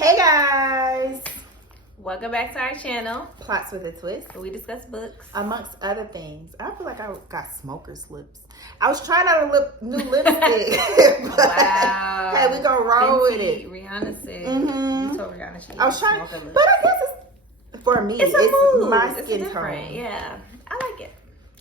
Hey guys! Welcome back to our channel, Plots with a Twist, where we discuss books. amongst other things. I feel like I got smoker's lips. I was trying out a new lipstick. Wow. Hey, we gonna roll with Fenty, it. Rihanna said. Mhm. You told Rihanna she I was trying, smoke a lip. but I guess it's, for me, It's a mood. my It's skin different. tone. Yeah, I like it.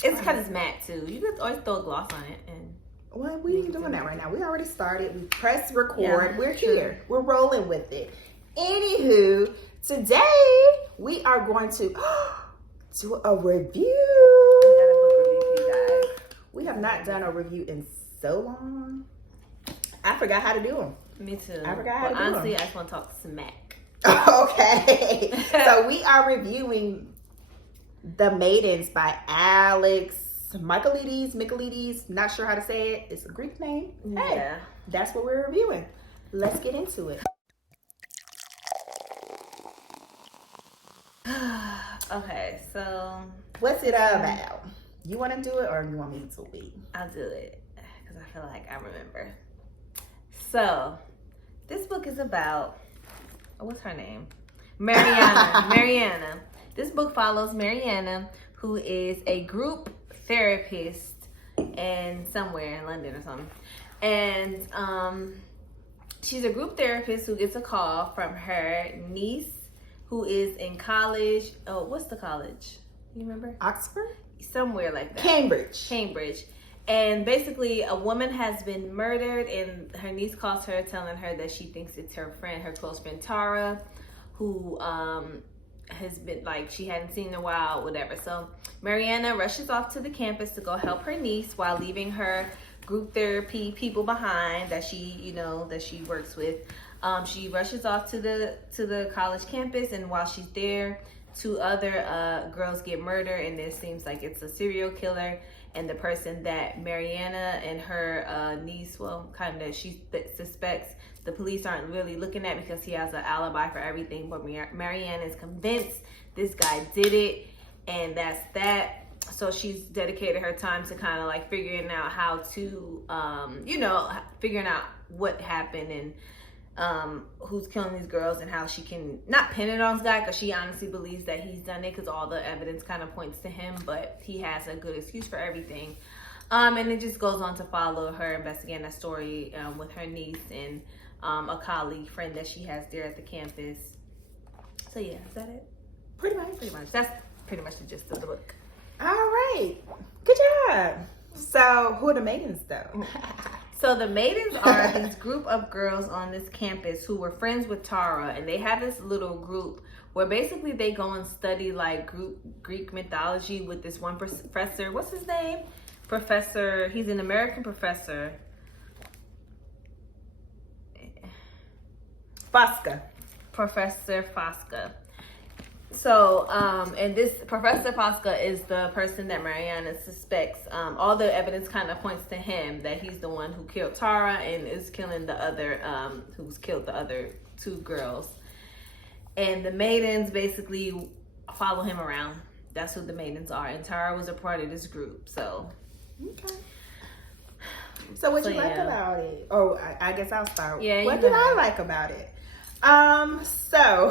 It's because it's matte too. You could always throw a gloss on it. And Well, we ain't doing that right now. We already started. We pressed record. Yeah, We're true. here. We're rolling with it. Anywho, today we are going to do a review. we got a book review for you guys. We have not done a review in so long. I forgot how to do them. Me too. I forgot how to do honestly, them. I just want to talk smack. Okay. So we are reviewing The Maidens by Alex Michaelides, not sure how to say it. It's a Greek name. Hey, Yeah. that's what we're reviewing. Let's get into it. Okay, so What's it about? You want to do it or you want me to wait? I'll do it because I feel like I remember. So, this book is about, what's her name? Mariana. This book follows Mariana, who is a group therapist and somewhere in London or something. And she's a group therapist who gets a call from her niece who is in college. Oh, what's the college? You remember? Oxford? Somewhere like that. Cambridge. And basically a woman has been murdered and her niece calls her telling her that she thinks it's her close friend Tara, who has been, like, she hadn't seen in a while, whatever. So Mariana rushes off to the campus to go help her niece while leaving her group therapy people behind that she works with. She rushes off to the college campus, and while she's there, two other girls get murdered, and it seems like it's a serial killer. And the person that Mariana and her niece, she suspects, the police aren't really looking at because he has an alibi for everything. But Mariana is convinced this guy did it, and that's that. So she's dedicated her time to kind of like figuring out how to, figuring out what happened and who's killing these girls and how she can not pin it on this guy, because she honestly believes that he's done it because all the evidence kind of points to him, but he has a good excuse for everything. And it just goes on to follow her investigating that story with her niece and a colleague friend that she has there at the campus. So yeah, is that it? Pretty much. That's pretty much the gist of the book. All right. Good job. So who are the Maidens though? So the Maidens are this group of girls on this campus who were friends with Tara, and they have this little group where basically they go and study like Greek mythology with this one professor. What's his name? He's an American professor. Professor Fosca. So, and this Professor Fosca is the person that Mariana suspects. All the evidence kind of points to him, that he's the one who killed Tara and is killing the other, who's killed the other two girls. And the Maidens basically follow him around. That's who the Maidens are. And Tara was a part of this group, so. Okay. So what you like about it? Oh, I guess I'll start. Yeah. What did I like about it? So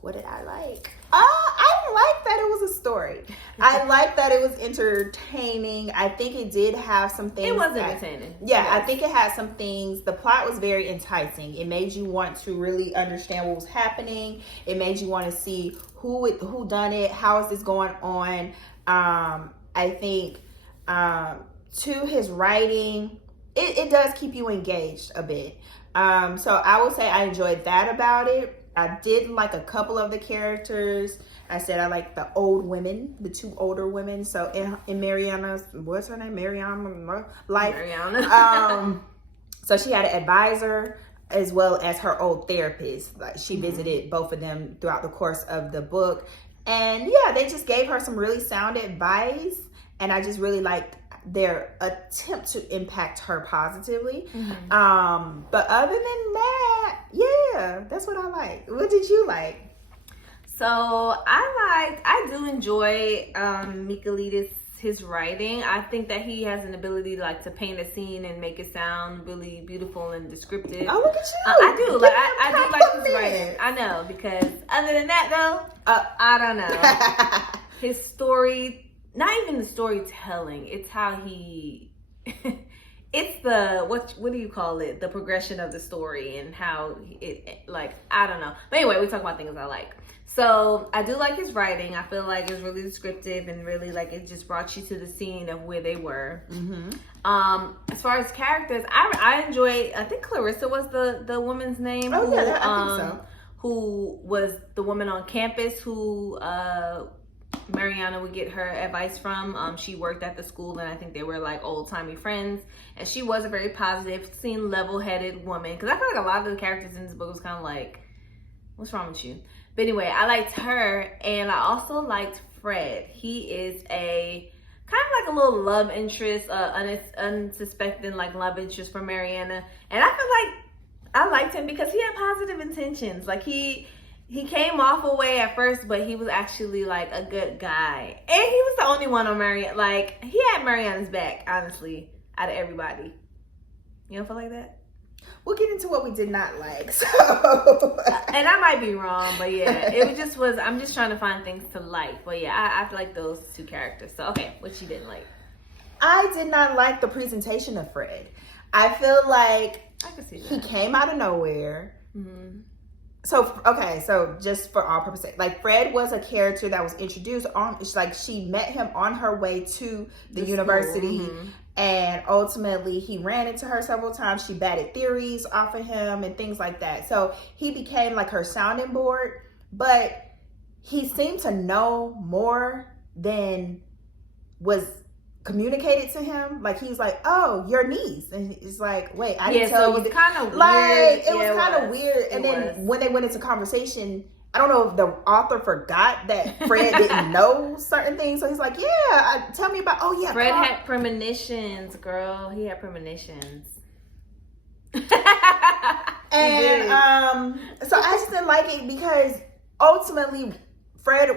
what did I like? I like that it was a story. I like that it was entertaining. I think it did have some things. It was entertaining. Yeah, yes. I think it had some things. The plot was very enticing. It made you want to really understand what was happening. It made you want to see who done it, how is this going on. I think to his writing, it does keep you engaged a bit. So I would say I enjoyed that about it. I did like a couple of the characters. I said I like the old women, the two older women. So in Mariana's, what's her name? Mariana. So she had an advisor as well as her old therapist. Like she visited both of them throughout the course of the book. And yeah, they just gave her some really sound advice. And I just really liked their attempt to impact her positively. But other than that, yeah, that's what I like. What did you like? So I do enjoy Michaelides, his writing. I think that he has an ability like to paint a scene and make it sound really beautiful and descriptive. Oh, look at you! I do like I do like his writing. I know, because other than that though, I don't know. His story, not even the storytelling. It's how he. It's the what do you call it? The progression of the story and how it like I don't know. But anyway, we talk about things I like. So I do like his writing. I feel like it's really descriptive and really like it just brought you to the scene of where they were. As far as characters, I enjoyed. I think Clarissa was the woman's name. Oh yeah, I think so. Who was the woman on campus who Mariana would get her advice from. She worked at the school and I think they were like old-timey friends. And she was a very positive, level-headed woman. Because I feel like a lot of the characters in this book was kind of like, what's wrong with you? But anyway, I liked her, and I also liked Fred. He is a kind of like a little love interest, unsuspecting like love interest for Mariana. And I feel like I liked him because he had positive intentions. Like he came off away at first, but he was actually like a good guy. And he was the only one on Mariana. Like he had Mariana's back, honestly, out of everybody. You don't feel like that? We'll get into what we did not like. So, and I might be wrong, but yeah, it was. I'm just trying to find things to like. But yeah, I like those two characters. So okay, what you didn't like? I did not like the presentation of Fred. I feel like I could see that. He came out of nowhere. So just for all purposes, like Fred was a character that was introduced on. It's like she met him on her way to the university. And ultimately, he ran into her several times. She batted theories off of him and things like that. So he became like her sounding board. But he seemed to know more than was communicated to him. Like he was like, "Oh, your niece," and it's like, "Wait, I didn't tell you." It was kind of weird. Like it was kind of weird. And then when they went into conversation, I don't know if the author forgot that Fred didn't know certain things. So he's like, yeah, tell me about, oh yeah. Fred had premonitions, girl. He had premonitions. And so I just didn't like it because ultimately Fred,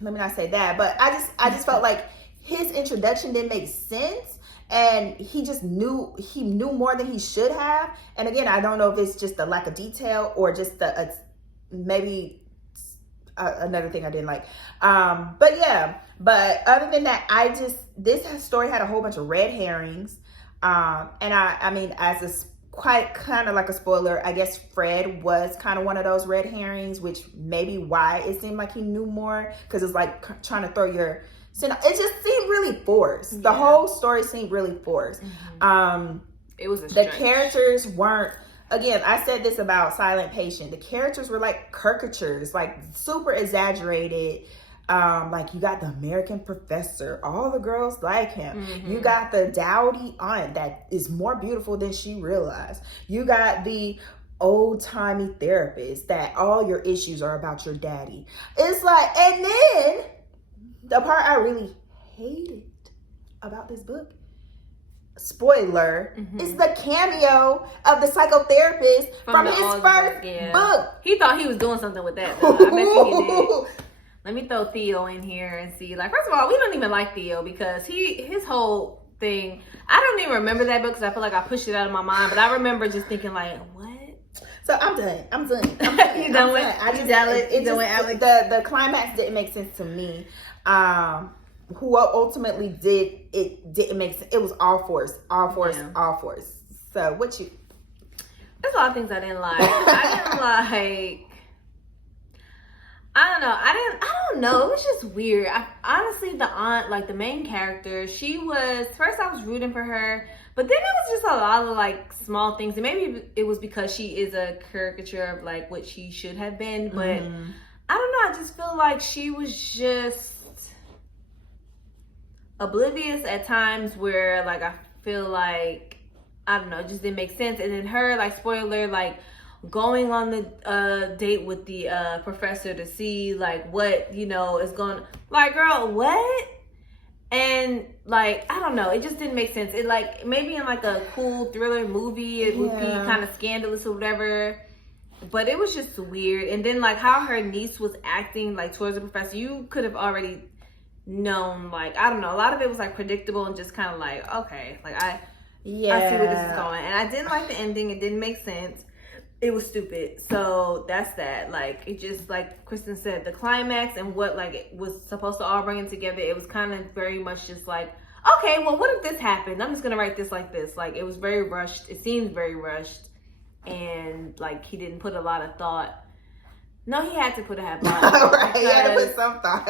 let me not say that, but I just felt like his introduction didn't make sense. And he knew more than he should have. And again, I don't know if it's just the lack of detail or just maybe another thing I didn't like. But other than that, this story had a whole bunch of red herrings. And I mean, as quite kind of like a spoiler, I guess Fred was kind of one of those red herrings, which maybe why it seemed like he knew more, because it's like trying to throw your, it just seemed really forced. The whole story seemed really forced. It was the characters weren't. Again, I said this about Silent Patient. The characters were like caricatures, like super exaggerated. Like you got the American professor. All the girls like him. You got the dowdy aunt that is more beautiful than she realized. You got the old-timey therapist that all your issues are about your daddy. It's like, and then the part I really hated about this book, spoiler, is the cameo of the psychotherapist from his first book. He thought he was doing something with that, though. I bet you he did. Let me throw Theo in here and see. Like, first of all, we don't even like Theo because his whole thing, I don't even remember that book because I feel like I pushed it out of my mind, but I remember just thinking like, what? So I'm done. You done with Alex? The climax didn't make sense to me. Who ultimately didn't make sense. It was all forced. So what you? There's a lot of things I didn't like. I don't know. It was just weird. Honestly, the aunt, like the main character, first I was rooting for her, but then it was just a lot of like small things. And maybe it was because she is a caricature of like what she should have been, but I don't know. I just feel like she was just oblivious at times where like I feel like, I don't know, it just didn't make sense. And then her, like, spoiler, like going on the date with the professor to see like what is going, like, girl, what? And like, I don't know, it just didn't make sense. It like maybe in like a cool thriller movie it would be kind of scandalous or whatever, but it was just weird. And then like how her niece was acting like towards the professor, you could have already known, like, I don't know, a lot of it was like predictable and just kind of like, okay, like I see where this is going. And I didn't like the ending. It didn't make sense. It was stupid. So that's that. Like, it just, like Kristen said, the climax and what like it was supposed to all bring it together, it was kind of very much just like, okay, well, what if this happened? I'm just gonna write this like this. Like, it was very rushed. It seemed very rushed, and like he didn't put a lot of thought. No, he had to put a lot of thought. Right, he had to put some thought.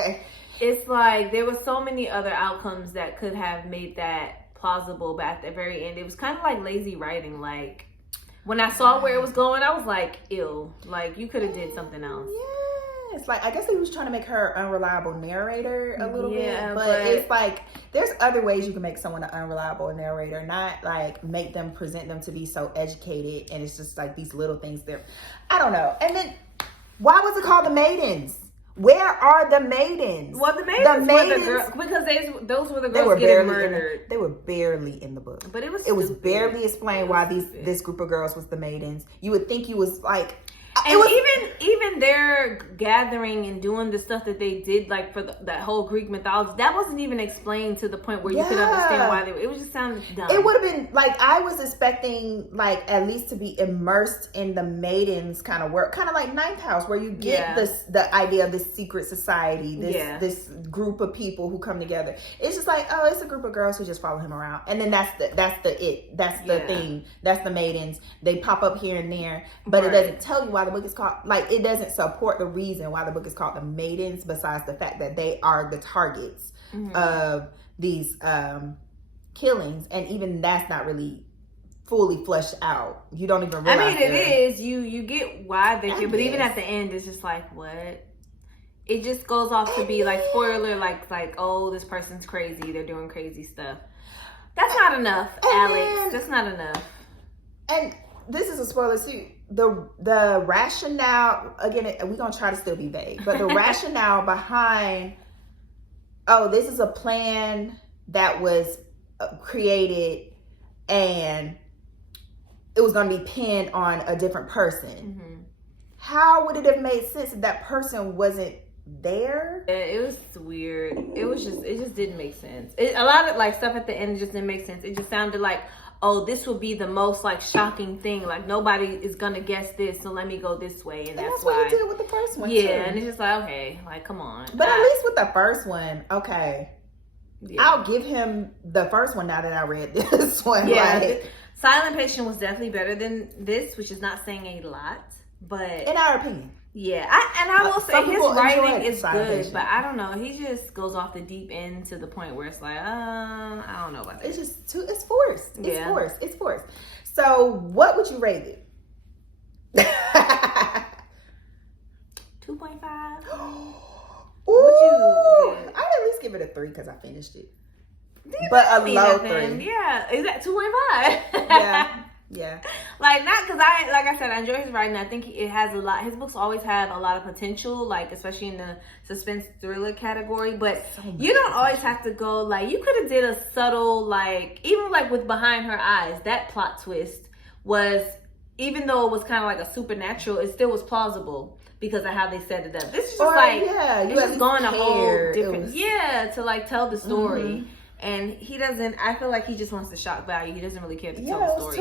It's like there were so many other outcomes that could have made that plausible, but at the very end, it was kind of like lazy writing. Like, when I saw where it was going, I was like, ew. Like, you could have did something else. Yes. Like, I guess he was trying to make her unreliable narrator a little bit. But but it's like, there's other ways you can make someone an unreliable narrator. Not, like, make them, present them to be so educated. And it's just, like, these little things there. I don't know. And then, why was it called The Maidens? Where are the maidens? Well, the maidens were the girls, because those were the girls getting murdered. They were barely in the book. But it was barely explained why this group of girls was the maidens. You would think you was like, and even their gathering and doing the stuff that they did, like for that whole Greek mythology, that wasn't even explained to the point where you could understand why they were. It was just sounded dumb. It would have been like, I was expecting like at least to be immersed in the maidens kind of work, kind of like Ninth House, where you get the idea of this secret society, this group of people who come together. It's just like, oh, it's a group of girls who just follow him around, and then that's the thing. That's the maidens. They pop up here and there, but it doesn't tell you why the book is called, like, it doesn't support the reason why the book is called The Maidens, besides the fact that they are the targets of these killings, and even that's not really fully fleshed out. You don't even realize. I mean, it is. You get why they're here, but even at the end, it's just like, what? It just goes off to be like, spoiler, like, oh, this person's crazy. They're doing crazy stuff. That's not enough, Alex. That's not enough. And this is a spoiler too. The rationale, again, we're gonna try to still be vague, but the rationale behind, oh, this is a plan that was created and it was gonna be pinned on a different person. How would it have made sense if that person wasn't there? Yeah, it was weird. It just didn't make sense. A lot of like stuff at the end just didn't make sense. It just sounded like, oh, this will be the most like shocking thing. Like, nobody is gonna guess this, so let me go this way, and that's why what he did with the first one. Yeah, and it's just like, okay, like, come on. But at least with the first one, okay, I'll give him the first one now that I read this one. Yeah, like, Silent Patient was definitely better than this, which is not saying a lot, but in our opinion. Yeah, I will say his writing is good, but I don't know. He just goes off the deep end to the point where it's like, I don't know about that. It's just it's forced. It's forced. So, what would you rate it? 2.5. Ooh, I'd at least give it a 3 because I finished it. But a low 3. Yeah, is that 2.5? Yeah. Like, not because I said, I enjoy his writing. I think it has a lot. His books always have a lot of potential, like, especially in the suspense thriller category. But you don't always have to go, like, you could have did a subtle, like, even like with Behind Her Eyes, that plot twist was, even though it was kind of like a supernatural, it still was plausible because of how they set it up. This is just it's just going a whole different, to like tell the story. And he doesn't, I feel like he just wants the shock value. He doesn't really care to tell the story.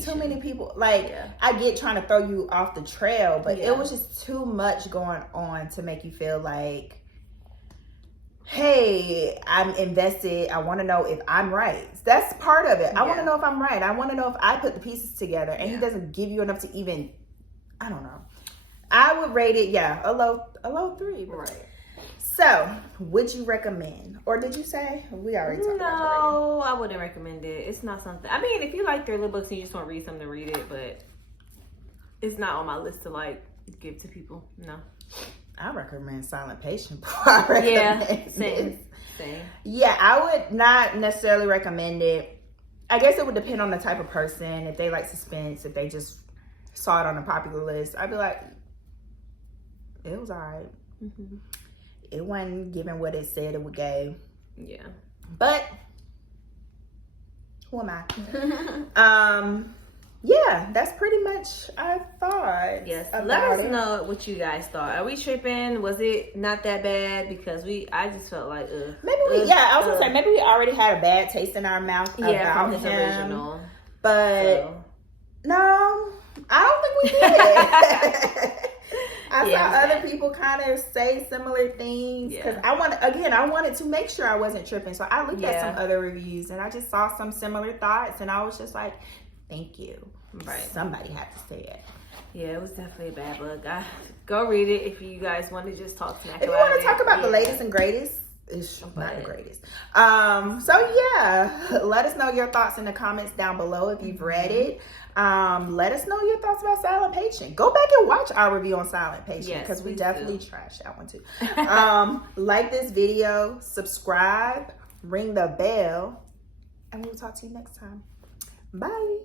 Too many people. Like, I get trying to throw you off the trail, but it was just too much going on to make you feel like, hey, I'm invested. I want to know if I'm right. That's part of it. I want to know if I'm right. I want to know if I put the pieces together. And he doesn't give you enough to even, I don't know. I would rate it, a low 3. Right. So, would you recommend? Or did you say? We already talked about it. No, I wouldn't recommend it. It's not something. I mean, if you like thriller books and you just want to read something, read it, but it's not on my list to like give to people. No. I recommend Silent Patient before I recommend same. Yeah, I would not necessarily recommend it. I guess it would depend on the type of person. If they like suspense, if they just saw it on a popular list, I'd be like, it was alright. It wasn't giving what it said it would give. Yeah. But who am I? yeah, that's pretty much I thought. Yes, about let us it. know what you guys thought. Are we tripping? Was it not that bad? Because I just felt like, maybe I was gonna say maybe we already had a bad taste in our mouth about from his him, original. but no, I don't think we did. I saw other people kind of say similar things because I wanted to make sure I wasn't tripping. So I looked at some other reviews and I just saw some similar thoughts and I was just like, thank you. Right. Somebody had to say it. Yeah, it was definitely a bad book. Go read it if you guys want to just talk smack about it. If you want to talk about the latest and greatest, it's not the greatest. So yeah, let us know your thoughts in the comments down below if you've read it. Let us know your thoughts about Silent Patient. Go back and watch our review on Silent Patient because we definitely trashed that one too. Like this video, subscribe, ring the bell, and we'll talk to you next time. Bye.